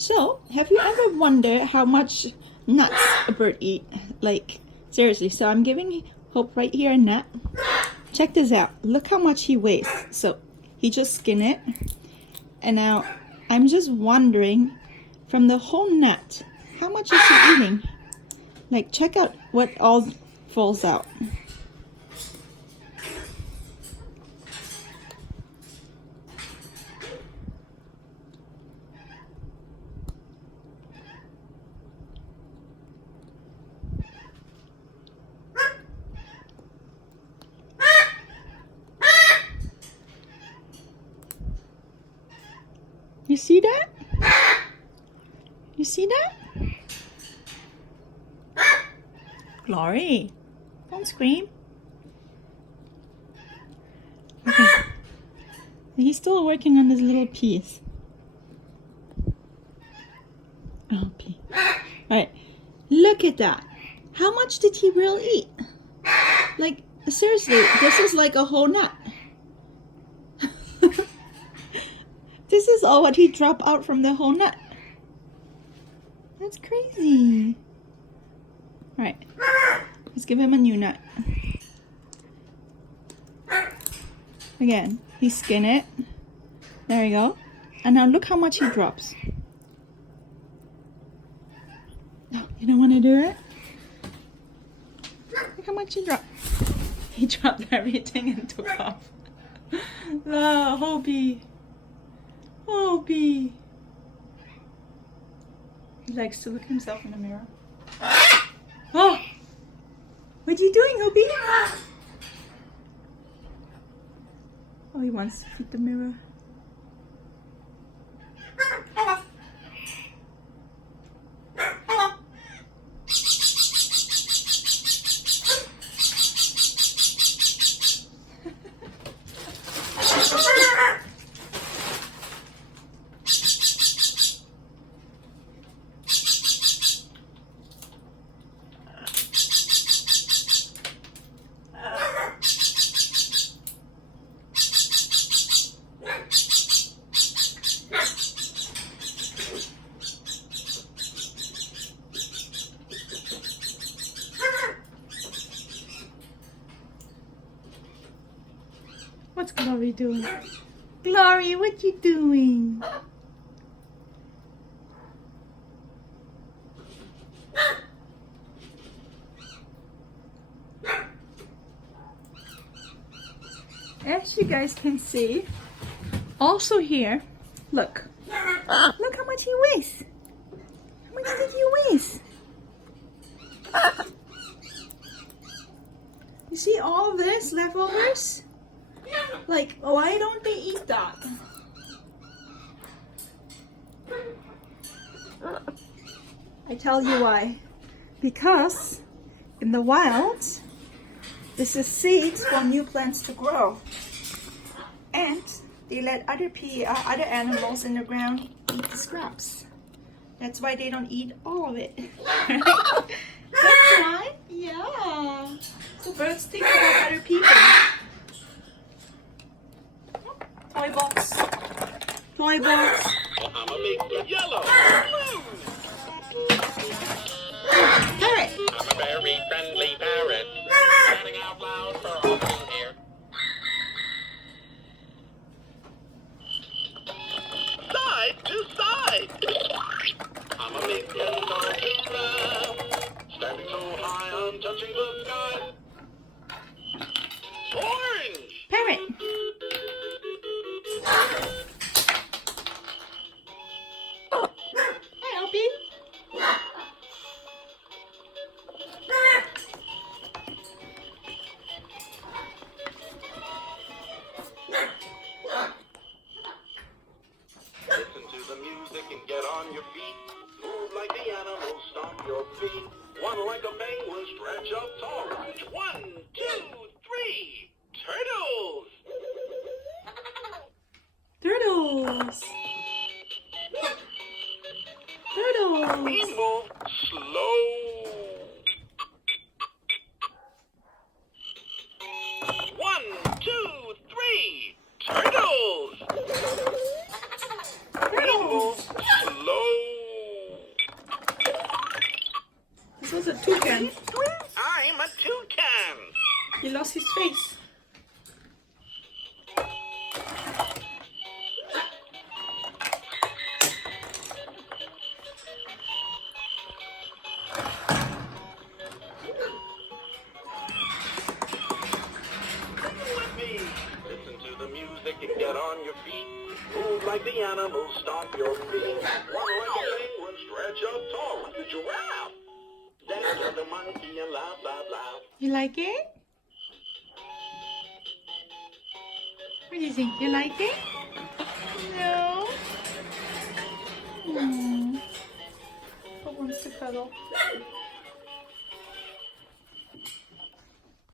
So, have you ever wondered how much nuts a bird eat? Like, seriously. So I'm giving Hope right here a nut. Check this out. Look how much he weighs. So he just skinned it. And now I'm just wondering, from the whole nut, how much is he eating? Like, check out what all falls out. You see that? You see that? Glory, don't scream. Okay. He's still working on this little piece. Oh, pee. Alright, look at that. How much did he really eat? Like, seriously, this is like a whole nut. This is all what he dropped out from the whole nut. That's crazy. Alright, let's give him a new nut. Again, he skinned it. There we go. And now look how much he drops. Oh, you don't want to do it? Look how much he dropped. He dropped everything and took off. Oh, Hobie. Hobie. He likes to look himself in the mirror. Oh! What are you doing, Hobie? Oh, he wants to feed the mirror. What's Glory doing? Glory, what you doing? As you guys can see, also here, look. Look how much he weighs. How much did he weigh? You see all this leftovers? Like, why don't they eat that? I tell you why. Because in the wild, this is seeds for new plants to grow. And they let other animals in the ground eat the scraps. That's why they don't eat all of it. That's why? Yeah. So birds think about other people. Toy box. Toy box. I'm a big yellow balloon. Parrot. I'm a very friendly parrot. Standing out loud for all to hear. Side to side. I'm a big yellow balloon. Standing so high, I'm touching the sky. Orange. Parrot. Hi, Opie. Listen to the music and get on your feet. Move like the animals, stomp your feet. One like a penguin, stretch up tall. 1, 2, 3. Turtles. Turtles. Turtles. We move slow. 1, 2, 3. Turtles. We move slow. was a toucan. I'm a toucan. He lost his face. With me. Listen to the music and get on your feet. Move like the animals, stomp your feet. One like a penguin, stretch up tall like a giraffe. Dance like a monkey and laugh, laugh, laugh. You like it? What do you think? You like it? No? Who wants to cuddle?